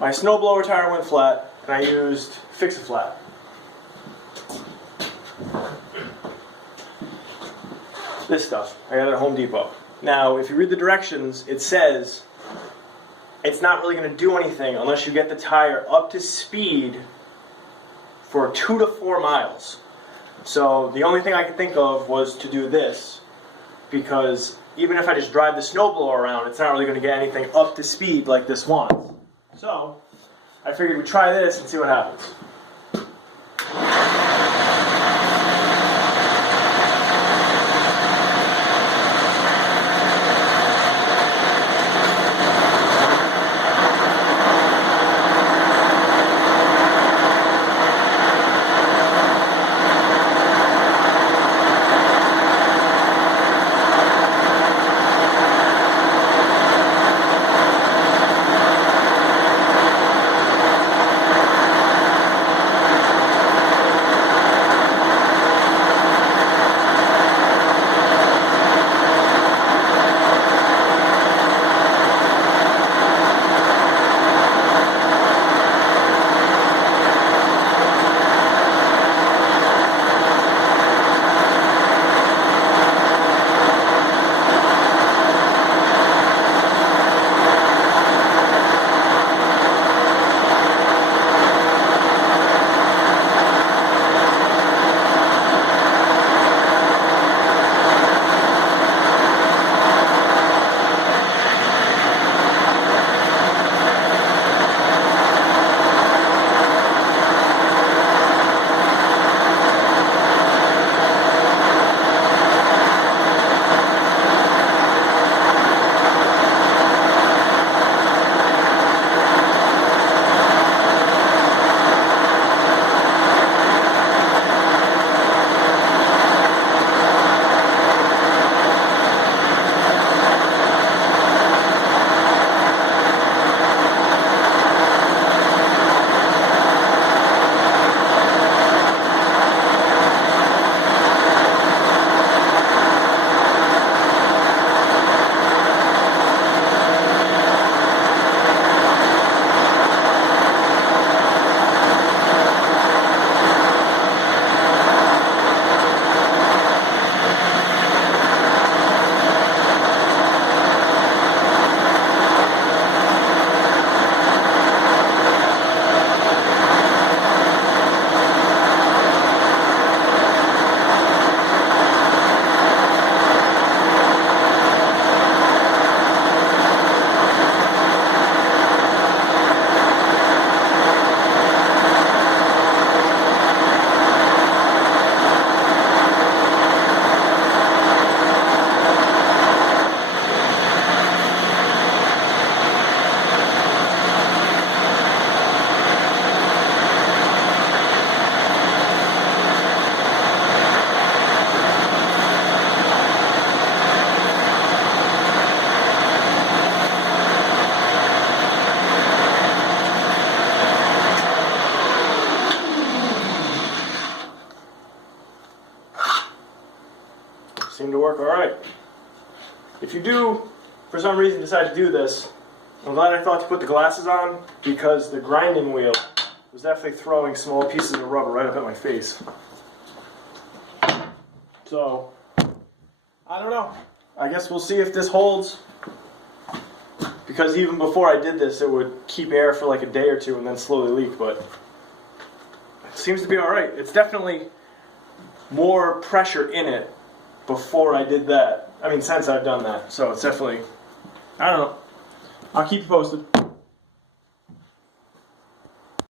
My snowblower tire went flat, and I used Fix-A-Flat. This stuff, I got it at Home Depot. Now, if you read the directions, it says it's not really going to do anything unless you get the tire up to speed for 2 to 4 miles. So the only thing I could think of was to do this, because even if I just drive the snowblower around, it's not really going to get anything up to speed like this wants. So I figured we'd try this and see what happens. Seemed to work all right. If you do, for some reason, decide to do this, I'm glad I thought to put the glasses on, because the grinding wheel was definitely throwing small pieces of rubber right up at my face. So, I don't know. I guess we'll see if this holds, because even before I did this, it would keep air for like a day or two and then slowly leak, but it seems to be all right. It's definitely more pressure in it before I did that. I mean, since I've done that. So it's definitely, I don't know. I'll keep you posted.